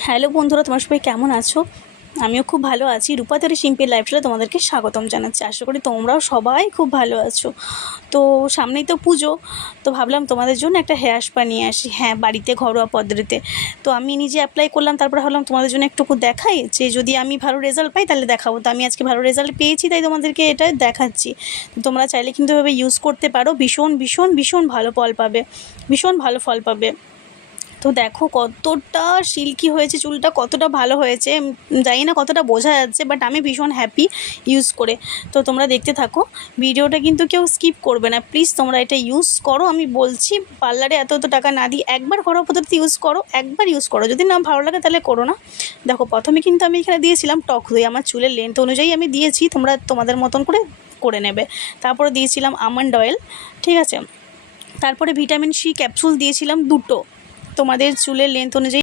Hello বন্ধুরা, তোমার সবাই কেমন আছো? আমিও খুব ভালো আছি। রূপাতারি সিম্পল লাইফস্টাইলে তোমাদেরকে স্বাগতম জানাচ্ছি। আশা করি তোমরাও সবাই খুব ভালো আছো। তো সামনেই তো পুজো, তো ভাবলাম তোমাদের জন্য একটা হেয়ার স্পা নিয়ে আসি। হ্যাঁ, বাড়িতে ঘরোয়া পদ্ধতিতে। তো আমি নিজে অ্যাপ্লাই করলাম, তারপরে ভাবলাম তোমাদের জন্য একটুকু দেখাই, যে যদি আমি ভালো রেজাল্ট পাই তাহলে দেখাবো। তো আমি আজকে ভালো রেজাল্ট পেয়েছি, তাই তোমাদেরকে এটা দেখাচ্ছি। তোমরা চাইলে কিন্তু এভাবে ইউজ করতে পারো। ভীষণ ভীষণ ভীষণ ভালো ফল পাবে, ভীষণ ভালো ফল পাবে। তো দেখো কতটা সিল্কি হয়েছে চুলটা, কতটা ভালো হয়েছে। জানি না কতটা বোঝা যাচ্ছে, বাট আমি ভীষণ হ্যাপি ইউজ করে। তো তোমরা দেখতে থাকো ভিডিওটা, কিন্তু কেউ স্কিপ করবে না প্লিজ। তোমরা এটা ইউজ করো, আমি বলছি পার্লারে এত টাকা না দিই একবার ঘরোয়া পদ্ধতি ইউজ করো, একবার ইউজ করো। যদি না ভালো লাগে তাহলে করো না। দেখো প্রথমে কিন্তু আমি এখানে দিয়েছিলাম টক দই, আমার চুলের লেন্থ অনুযায়ী আমি দিয়েছি, তোমরা তোমাদের মতন করে করে নেবে। তারপরে দিয়েছিলাম আমন্ড অয়েল, ঠিক আছে। তারপরে ভিটামিন সি ক্যাপসুল দিয়েছিলাম 2টো, তোমাদের চুলের লেন্থ অনুযায়ী